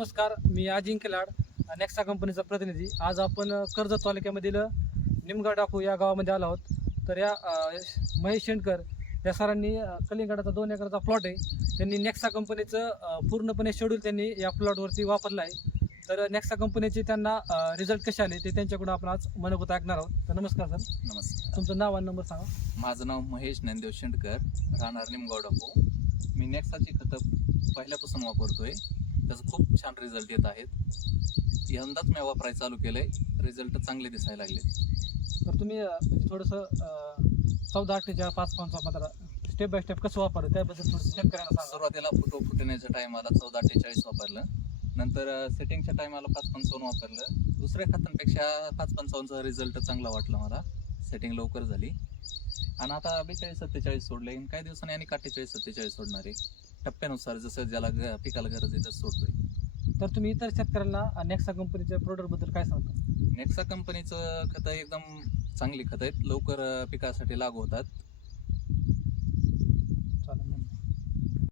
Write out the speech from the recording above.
नमस्कार, मी अजिंक्य लाड, नेक्सा कंपनीचा प्रतिनिधी. आज आपण कर्जत तालुक्यामधील निमगाव डाकू या गावामध्ये आलो आहोत. तर या महेश शेंडकर या सरांनी कलिंगडाचा 2 एकराचा प्लॉट आहे. त्यांनी नेक्सा कंपनीचं पूर्णपणे शेड्यूल त्यांनी या प्लॉटवरती वापरलं आहे. तर नेक्सा कंपनीचे त्यांना रिझल्ट कसे आले ते त्यांच्याकडून आपण आज मनोगत ऐकणार आहोत. तर नमस्कार सर. नमस्कार. तुमचं नाव आणि नंबर सांगा. माझं नाव महेश ज्ञानदेव शेंडकर, राहणार निमगाव डाकू. मी नेक्साची खतं पहिल्यापासून वापरतोय. त्याचं खूप छान रिझल्ट येत आहेत. यंदाच मी वापरायला चालू केलंय, रिझल्ट चांगले दिसायला लागले. तर तुम्ही म्हणजे थोडंसं 14-48 5-15 स्टेप बाय स्टेप कसं वापरलं त्याबद्दल थोडं शेतकऱ्यांना सांगा. सुरुवातीला फुटण्याच्या टायमाला 14-48 वापरलं, नंतर सेटिंगच्या टायमाला 5-55 वापरलं. दुसऱ्या खतांपेक्षा 5-55चा रिझल्ट चांगला वाटला मला. सेटिंग लवकर झाली आणि आता 42-47 सोडले. काही दिवसांनी आणि 48-47 सोडणार आहे. टप्प्यानुसार जसं ज्याला पिकाला गरज आहे तसं सोडतोय. तर तुम्ही इतर शेतकऱ्यांना नेक्सा कंपनीच्या प्रोडक्टबद्दल काय सांगता? नेक्सा कंपनीचं खतं एकदम चांगली खतं आहेत, लवकर पिकासाठी लागू होतात.